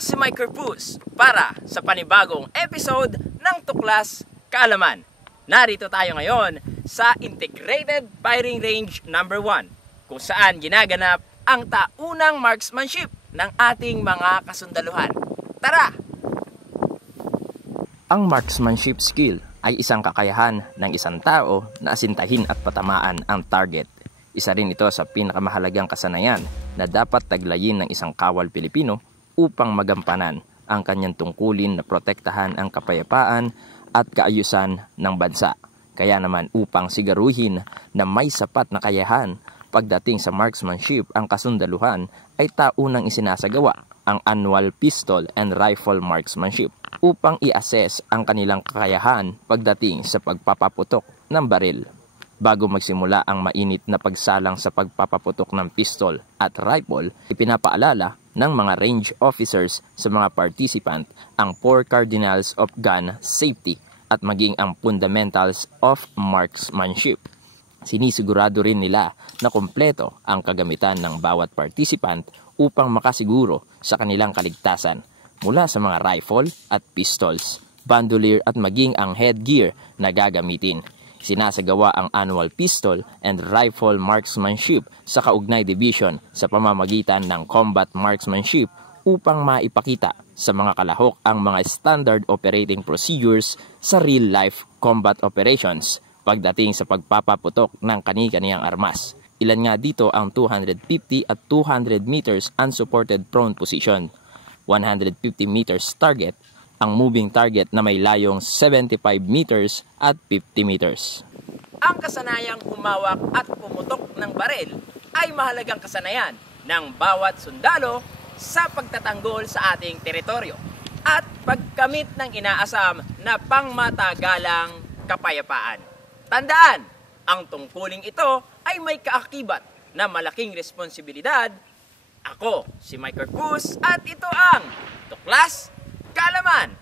si Mike Corpus para sa panibagong episode ng Tuklas Kaalaman. Narito tayo ngayon sa Integrated Firing Range No. 1 kung saan ginaganap ang taunang marksmanship ng ating mga kasundaluhan. Tara! Ang marksmanship skill ay isang kakayahan ng isang tao na asintahin at patamaan ang target. Isa rin ito sa pinakamahalagang kasanayan na dapat taglayin ng isang kawal Pilipino upang magampanan ang kanyang tungkulin na protektahan ang kapayapaan at kaayusan ng bansa. Kaya naman upang siguruhin na may sapat na kayahan pagdating sa marksmanship ang kasundaluhan ay taunang isinasagawa ang annual pistol and rifle marksmanship upang i-assess ang kanilang kakayahan pagdating sa pagpapaputok ng baril. Bago magsimula ang mainit na pagsalang sa pagpapaputok ng pistol at rifle, ipinapaalala ng mga range officers sa mga participant ang 4 cardinals of gun safety at maging ang fundamentals of marksmanship. Sinisigurado rin nila na kumpleto ang kagamitan ng bawat participant upang makasiguro sa kanilang kaligtasan mula sa mga rifle at pistols, bandolier at maging ang headgear na gagamitin. Sinasagawa ang annual pistol and rifle marksmanship sa Kaugnay Division sa pamamagitan ng combat marksmanship upang maipakita sa mga kalahok ang mga standard operating procedures sa real-life combat operations pagdating sa pagpapaputok ng kani-kaniyang armas. Ilan nga dito ang 250 at 200 meters unsupported prone position, 150 meters target, ang moving target na may layong 75 meters at 50 meters. Ang kasanayang humawak at pumutok ng baril ay mahalagang kasanayan ng bawat sundalo sa pagtatanggol sa ating teritoryo at pagkamit ng inaasam na pangmatagalang kapayapaan. Tandaan, ang tungkuling ito ay may kaakibat na malaking responsibilidad. Ako si Mike Corpus at ito ang Tuklas Kaalaman.